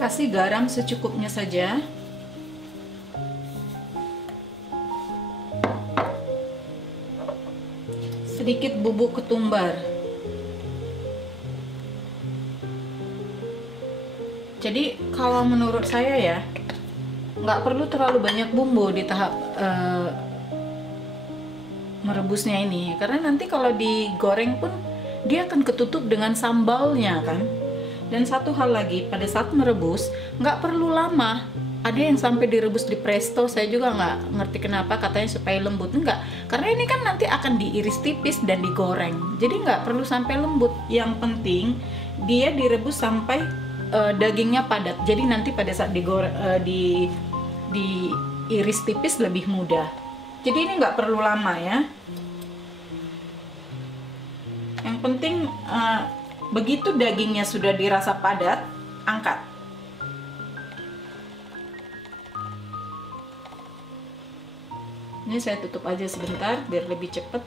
Kasih garam secukupnya saja. Sedikit bubuk ketumbar. Jadi kalau menurut saya ya, nggak perlu terlalu banyak bumbu di tahap merebusnya ini, karena nanti kalau digoreng pun dia akan ketutup dengan sambalnya kan. Dan satu hal lagi, pada saat merebus nggak perlu lama. Ada yang sampai direbus di presto, saya juga nggak ngerti kenapa, katanya supaya lembut. Enggak, karena ini kan nanti akan diiris tipis dan digoreng, jadi nggak perlu sampai lembut. Yang penting dia direbus sampai dagingnya padat, jadi nanti pada saat diiris tipis lebih mudah. Jadi ini nggak perlu lama ya. Yang penting begitu dagingnya sudah dirasa padat, angkat. Ini saya tutup aja sebentar biar lebih cepat.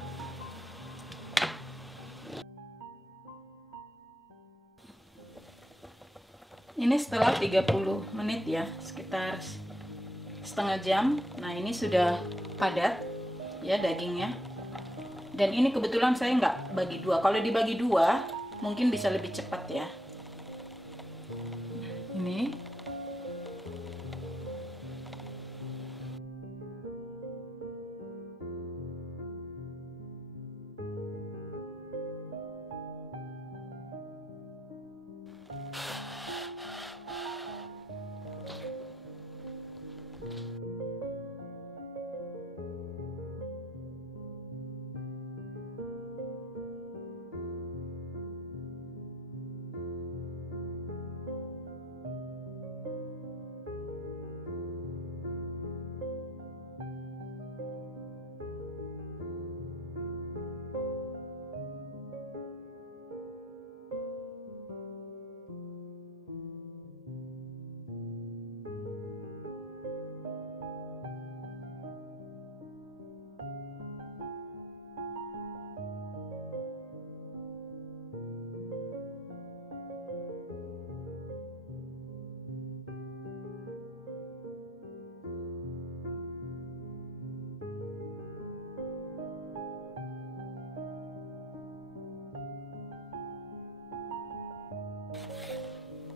Ini setelah 30 menit ya, sekitar setengah jam. Nah ini sudah padat ya dagingnya. Dan ini kebetulan saya nggak bagi dua. Kalau dibagi dua mungkin bisa lebih cepat ya. Ini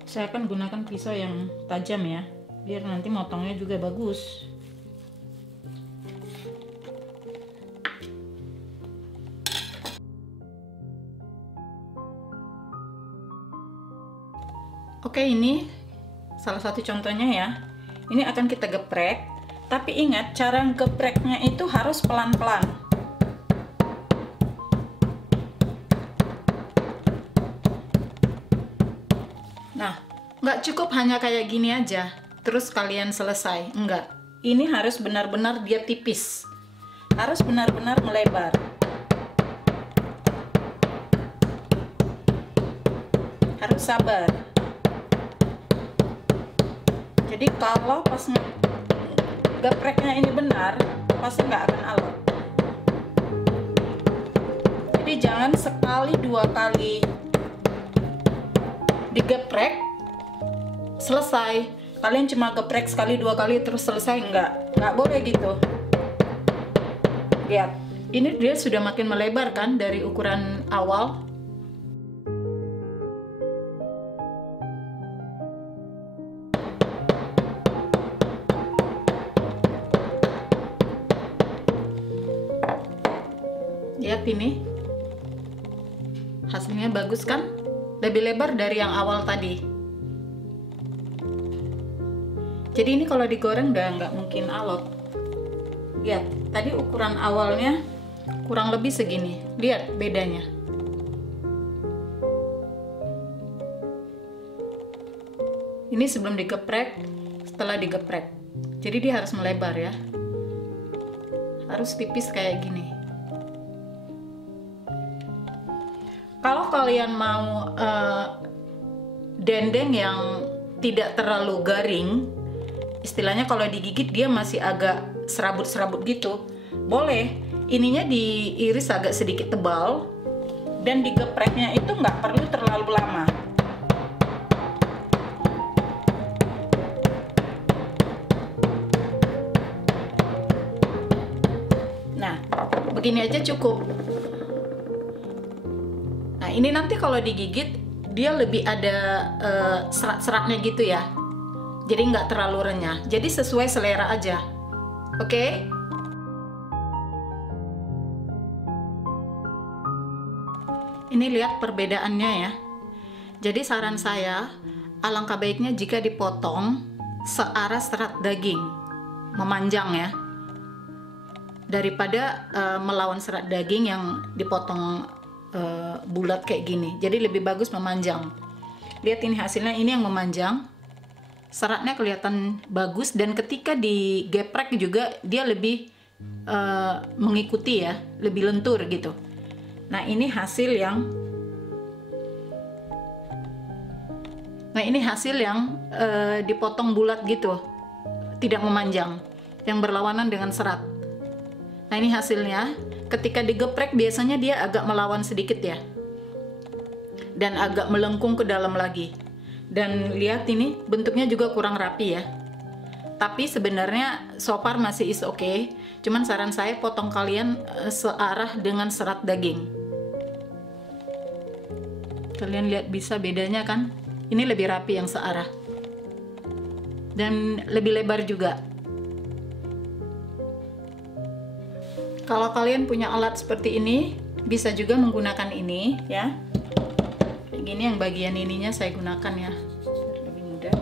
saya akan gunakan pisau yang tajam ya, biar nanti motongnya juga bagus. Oke, ini salah satu contohnya ya. Ini akan kita geprek, tapi ingat cara gepreknya itu harus pelan-pelan. Nah, nggak cukup hanya kayak gini aja, terus kalian selesai. Enggak, ini harus benar-benar dia tipis. Harus benar-benar melebar. Harus sabar. Jadi kalau pas gepreknya ini benar, pasti nggak akan alot. Jadi jangan sekali dua kali digeprek selesai, kalian cuma geprek sekali dua kali terus selesai. Nggak boleh gitu. Lihat, ini dia sudah makin melebar kan dari ukuran awal. Lihat ini, hasilnya bagus kan? Lebih lebar dari yang awal tadi. Jadi ini kalau digoreng udah nggak mungkin alot. Lihat, tadi ukuran awalnya kurang lebih segini. Lihat bedanya. Ini sebelum digeprek, setelah digeprek. Jadi dia harus melebar ya. Harus tipis kayak gini. Kalau kalian mau dendeng yang tidak terlalu garing, istilahnya kalau digigit dia masih agak serabut-serabut gitu, boleh ininya diiris agak sedikit tebal dan digepreknya itu nggak perlu terlalu lama. Begini aja cukup. Nah, ini nanti kalau digigit dia lebih ada serat-seratnya gitu ya. Jadi nggak terlalu renyah. Jadi sesuai selera aja. Oke? Ini lihat perbedaannya ya. Jadi saran saya, alangkah baiknya jika dipotong searah serat daging, memanjang ya, daripada melawan serat daging yang dipotong bulat kayak gini. Jadi lebih bagus memanjang. Lihat ini hasilnya, ini yang memanjang, seratnya kelihatan bagus, dan ketika digeprek juga dia lebih mengikuti ya, lebih lentur gitu. Nah ini hasil yang dipotong bulat gitu, tidak memanjang, yang berlawanan dengan serat. Nah ini hasilnya. Ketika digeprek biasanya dia agak melawan sedikit ya, dan agak melengkung ke dalam lagi. Dan lihat ini bentuknya juga kurang rapi ya. Tapi sebenarnya so far masih is okay. Cuman saran saya potong kalian searah dengan serat daging. Kalian lihat bisa bedanya kan? Ini lebih rapi yang searah. Dan lebih lebar juga. Kalau kalian punya alat seperti ini, bisa juga menggunakan ini ya. Kayak gini, yang bagian ininya saya gunakan ya, lebih mudah.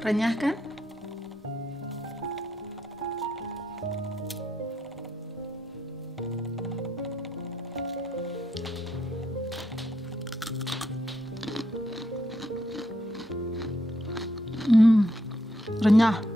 Renyah kan? Renyah.